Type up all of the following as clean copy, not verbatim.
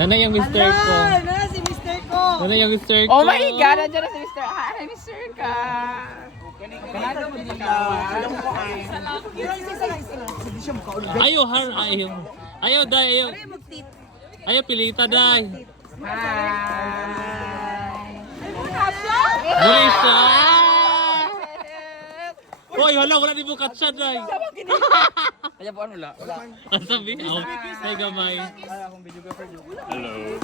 Nanay yung mister ko. Na si Mr. ko. Nanay yung mister ko. Oh my God! Nandiyan na si Mr. Hi, Mr. Ka! Ayaw, har, ayaw. Ayaw, day, ayaw. Ayaw, pilita, day. Hi! Dali siya. Hoy, wala di mo katsa, day. Kaya po ano la? Ang sabi, oh, ay gamay. Hello.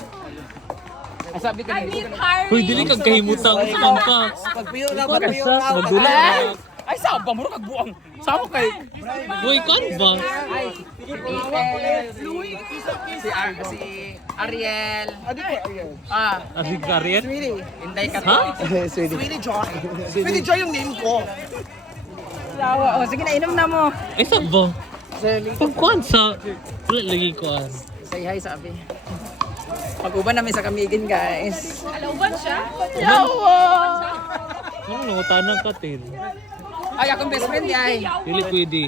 Ay sabi ka na. Hoy, dili kang kahimutang sa kampa. Pagpiyo lang, Magdula. Ay saba mo kagbuang. Sabo kay. Hoy, kan ba? Si Ariel. Asig karir? Inday ka. Ha? Sweetie Joy. Sweetie Joy yung name ko. Sawa. Oh, sige na inom na mo. Ay, saan ba? Pagkuhan sa... Wala lagi kuhan. Say hi sabi. Pag-uban namin sa Kamigin, guys. Uban siya? Yawa! Ano nang utanang ka, Tin? Ay, akong best friend ay. Dili pwede.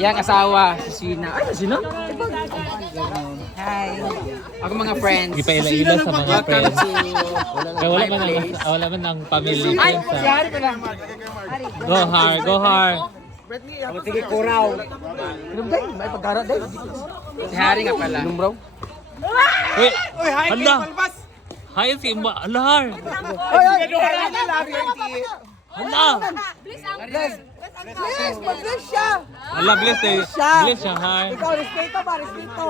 Yang asawa, si Sina. Ay, Sino? hi. Ako mga friends. Di pa ila-ila sa mga Welcome friends. to Kaya wala my man place. wala man ang family Ay, friends. si Harry pa lang. Go hard, go hard. Sige, kuraw. Si Harry nga pala. Wait, hala. Hi, si Imba. Hala, har. Hala. Please, mag-bless siya. Hala, bless eh. Bless siya, har. Ikaw, respeto ba? Respeto.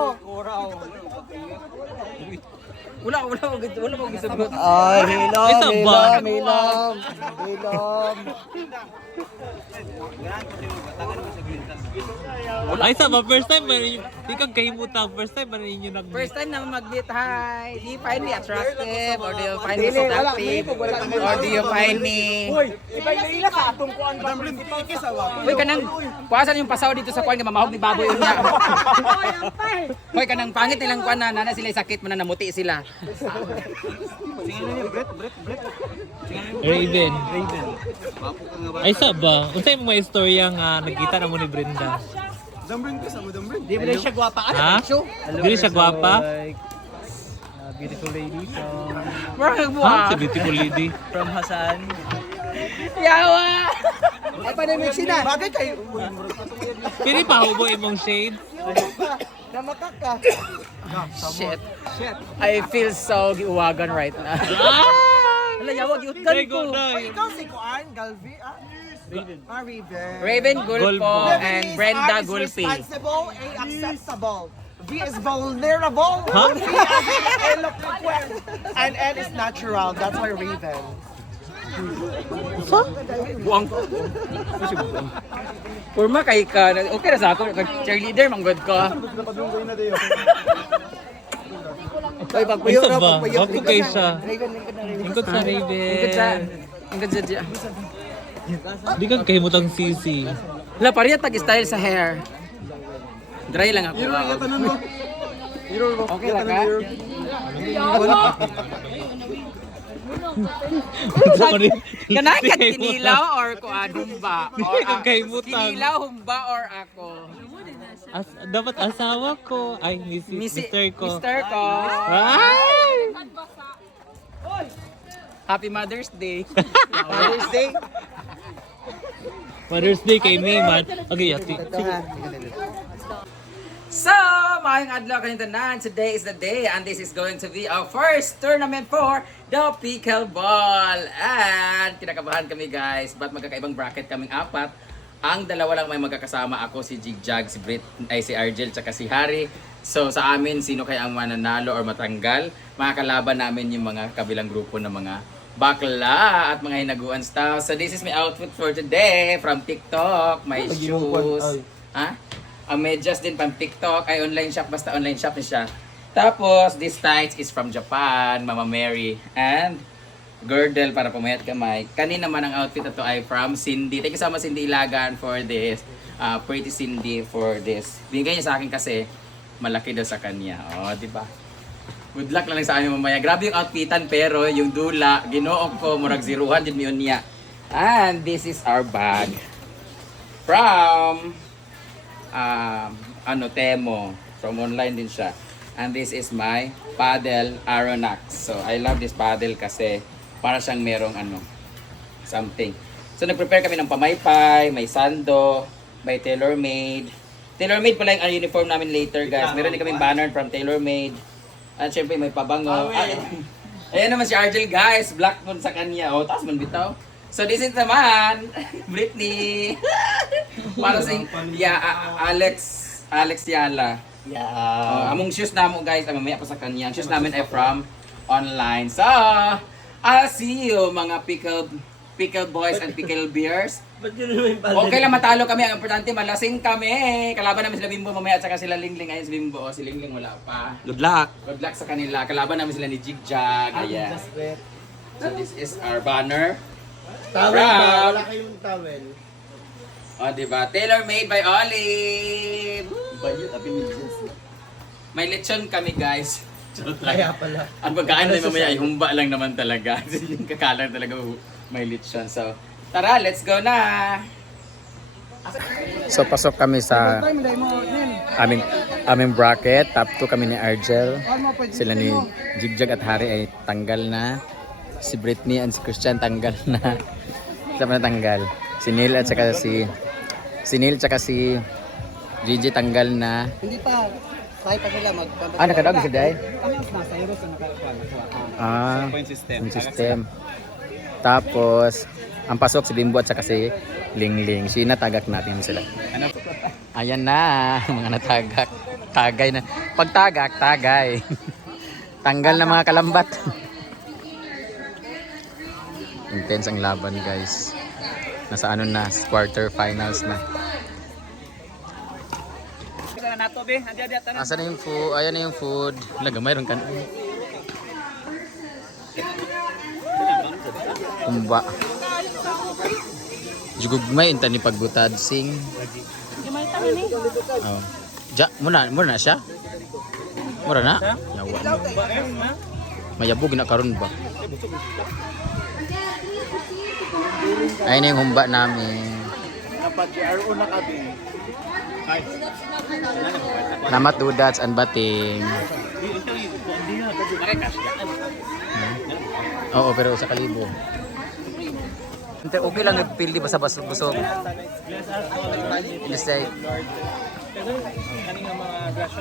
Wala ko gisagot. Ay, hilom, Isa ba? hilom, hilom. Ay, sa ba? First time ba rin? Di kang kahimutang. First time ba rin yun nag-meet? First time na mag-meet, hi. Do you find me attractive? Or do you find me seductive? Or do you find me... Ibay-ila ka, atong kuan ba? Hoy, kanang... Kuwasan yung pasaw dito sa kuwan, mamahog ni baboy yun niya. Hoy, kanang pangit nilang kuwan na, nana sila sakit mo na namuti sila. Raven. Ay, sa ba? Unsay mo mga istorya nga nagkita na mo ni Brenda? Di ba siya gwapa? Ha? Dili siya gwapa? Beautiful lady from Murang Ha? nagbuha. Si beautiful lady. from Hasan. Yawa! Ay, panimik sila. Bagay kayo. Pili pa hubo imong shade. Namakak ka. Shit. I feel so giuwagan right now. Ah! Hala, yawa, giutgan Day ko. go, day. Ikaw si Kuan, Galvi, Raven. Raven Gulpo Gulpo. and Brenda R is Gulpi. responsible, A acceptable. V is vulnerable. Huh? V as in eloquent. And N is natural. That's why Raven. Buang ko. Purma kay ka. Okay na sa ako. Cheerleader, manggod ka. Ay, Ay, sa ba? Wapo kayo siya. Ingkot sa Ingkod sa... Raven. Ingkod sa dyan. Di kang kahimutang sisi. Hala, pareha tag-style sa hair. Dry lang ako. Okay lang ka? Ganahan ka tinilaw or kuan humba? Di kang kahimutang. Tinilaw, humba or ako? Dapat asawa ko. Ay, mister ko. Mister ko. Ay! Happy Mother's Day. Mother's Day. Mother's Day kay May, man. Okay, yati. So, maayong adlaw kayong tanan. Today is the day and this is going to be our first tournament for the Pickleball. And kinakabahan kami guys, but magkakaibang bracket kaming apat. Ang dalawa lang may magkakasama ako, si Jigjag, si Brit, ay si Argel, tsaka si Harry. So sa amin, sino kaya ang mananalo or matanggal? Makakalaban namin yung mga kabilang grupo ng mga bakla at mga hinaguan stuff. So this is my outfit for today from TikTok, my shoes. Ha? Ang medyas din pang TikTok, ay online shop, basta online shop na siya. Tapos, this tights is from Japan, Mama Mary. And girdle para pumayat kamay. Kanina naman ang outfit na to ay from Cindy. Thank you so much Cindy Ilagan for this. Pretty Cindy for this. Binigay niya sa akin kasi malaki daw sa kanya. Oh, di ba? Good luck lang sa amin mamaya. Grabe yung outfitan pero yung dula, ginoong ko, murag ziruhan din yun niya. And this is our bag. From Temo. From online din siya. And this is my paddle Aronax. So I love this paddle kasi para siyang merong something. So nag-prepare kami ng pamaypay, may sando, may TaylorMade. TaylorMade pala yung uniform namin later, guys. Meron din kaming banner from TaylorMade. At syempre may pabango. Ayan naman si Argel, guys. Black nun sa kanya. O, taas man bitaw. So this is naman, Britney. Para sa Alex Yala. Among shoes namo, guys, mamaya pa sa kanya. Ang shoes namin ay from online. So, I'll see you mga pickle boys and pickle beers. Okay lang matalo kami. Ang importante, malasing kami. Kalaban namin sila Bimbo mamaya at saka sila Lingling. Ayun si Bimbo. Si Lingling wala pa. Good luck. Good luck sa kanila. Kalaban namin sila ni Jigjag. Ayan. So this is our banner. Towel ba? Wala kayong towel. O, diba? TaylorMade by Olive. May lechon kami, guys. Kaya pala. Ang pagkain na mamaya ay humba lang naman talaga. Yung kakalang talaga may lechon. So, tara, let's go na! So, pasok kami sa aming bracket. Top 2 kami ni Argel. Sila ni Jigjag at Hari ay tanggal na. Si Britney and si Christian tanggal na. Sila pa natanggal. Si Neil at saka si Gigi tanggal na. Hindi pa. Kaya pa sila Nakadog si Day? Nasa Euros na Point system. Tapos, ang pasok si Bimbo at saka si Lingling. Sinatagak natin sila. Ayan na, mga natagak. Tagay na. Pagtagak, tagay. Tanggal na mga kalambat. Intense ang laban, guys. Nasa quarter finals na. Asan na yung food? Ayan na yung food. Lagamay ron kan. Kumba. Jugugmay inta ni pagbutad sing. Oh. Muna na siya. Mura na. Yawa. Mayabog na karon ba? Ayun na yung humba namin. Namat dudats and bating. Oo, pero sa kalibo. Okay lang i-pili basta busog. Just like kaninga mga grasya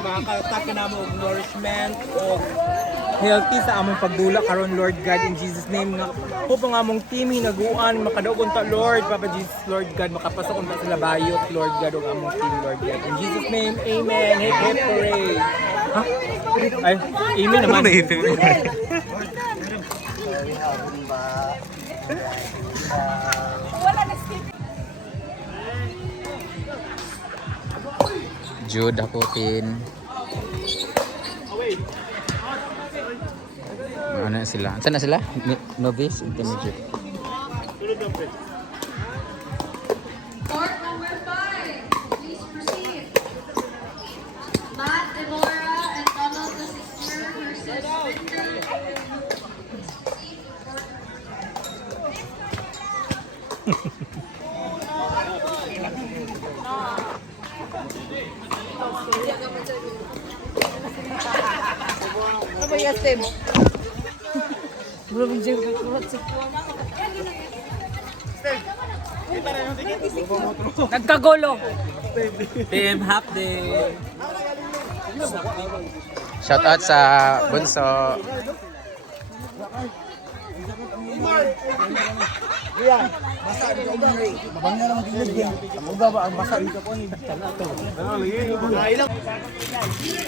makakatake na mo og nourishment o healthy sa among pagdula karon Lord God in Jesus name nga upang among team hinaguan makadaog ta Lord Papa Jesus Lord God makapasok unta sila bayot Lord God og among team Lord God in Jesus name amen hip hip hooray ha ay amen naman Jude Hakutin. Ano na sila? Saan na sila? Novice? Intermediate. Court number 5. Please proceed. Matt, Elora, and Donald the sister versus Winter. Apa ya Steve? Belum jenggot kuat sih. Nagkagolo. Team half day. Shout out sa Bunso.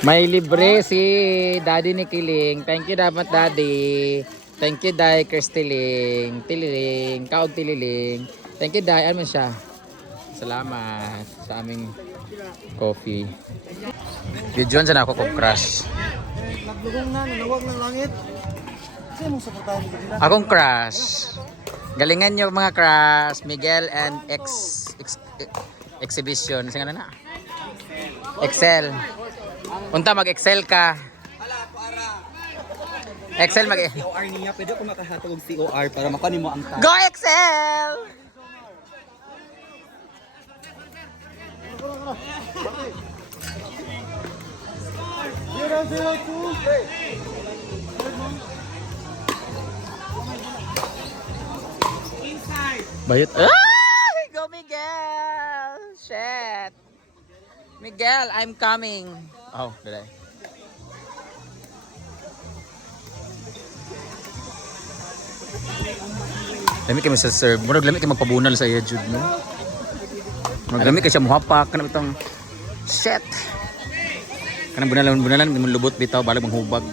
May libre si Daddy ni Kiling. Thank you dapat Daddy. Thank you Day Kristiling. Tililing. Kaog Tililing. Thank you Day. Ano siya? Salamat sa aming coffee. Video sa ako kong crush. Naglugong na, nanawag ng langit. Sino mong saportahan dito nila? Akong crush. Galingan nyo mga crush. Miguel and Exhibition. Saan na na? Excel. Unta mag-excel ka. Excel COR niya pwede ko makahatag og COR para makuha mo ang Go Excel! Bayot. Ah! Go Miguel! Shit! Miguel, I'm coming. Oh, dali. Lami kayo sa serve. Murag lami kayo magpabunal sa iya, Jude, no? Murag lami kayo siya muhapak. Kanang itong shit! Kanang bunalan, hindi mo lubot bitaw, balag manghubag.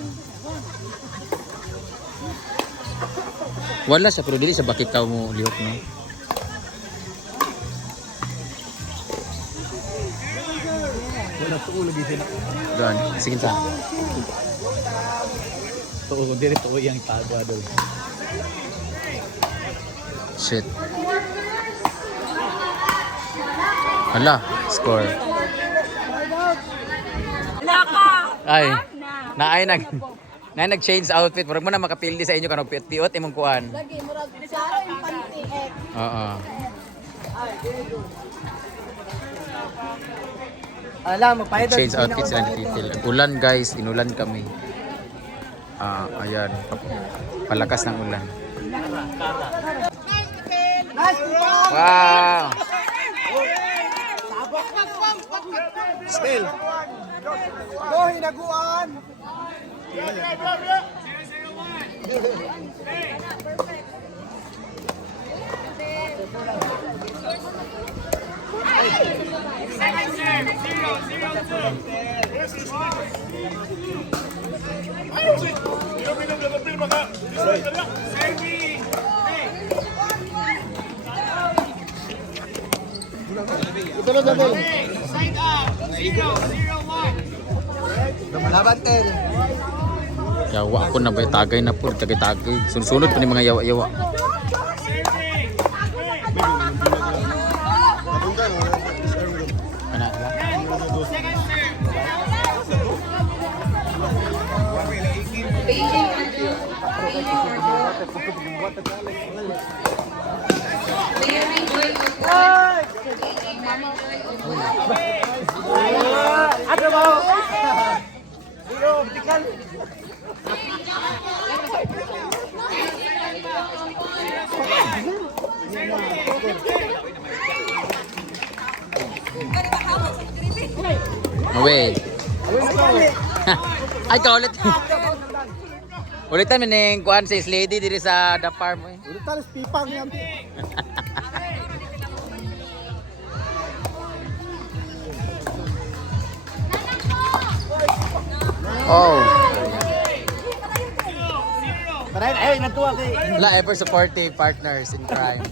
Wala siya, pero dili siya bakikaw mo lihok, no? Doon, sige sa. Tuo, dili tuo yang taga doon. Shit. Hala, score. Ay, nag-change outfit. Murag mo na makapildi sa inyo kanong piot imong kuan. Lagi, murag sara yung panty. Oo. Alam, magpahid. Change outfit sila ni Titil. Ulan guys, inulan kami. Ayan. Palakas ng ulan. Wow! Still. Go, hinaguan. Laban tel. Yawa ako na ba? Tagay na po. Tagay-tagay. Sunod pa ni mga yawa-yawa. Ano ba? Dito, tikal. Wait. Ay, kaulit. Ulitan mo ning kuan sa lady diri sa the farm mo. Ulitan is pipang yan. Oh. Ay, natuwa kay. La ever supportive partners in crime.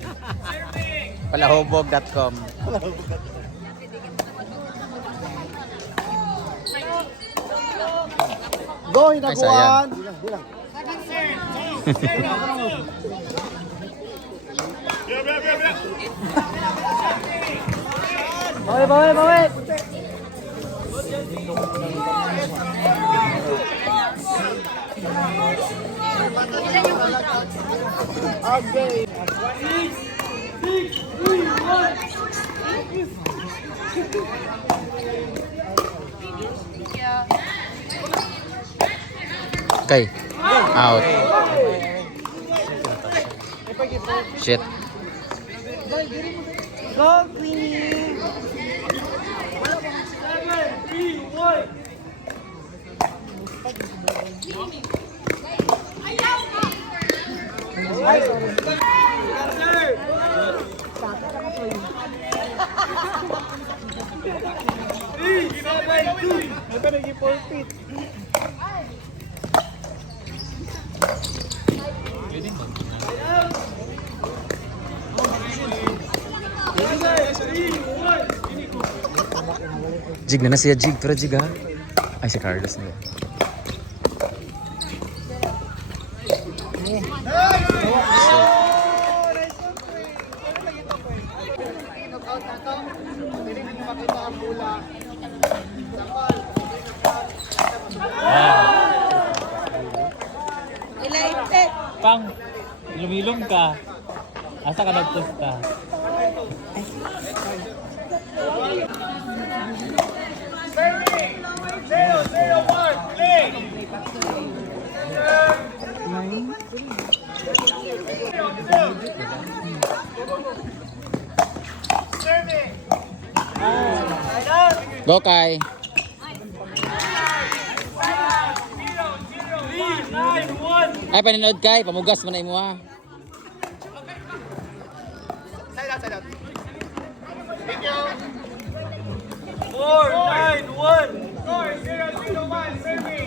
Palahobog.com. Go, hinaguan. Bawi. Okay. Okay. Out. Shit. Go, Queenie. Jig na siya, Jig. Pero Jig ha? Ay, si Carlos na yun. Pang, lumilom ka. Asa ka nagpusta? Zero, 1, clear. Go Kai. Ay paninood Kai, pamugas mo na imo ha. Side out, side out. Thank you. 4, 9, 1. Score 0-0-1, serving.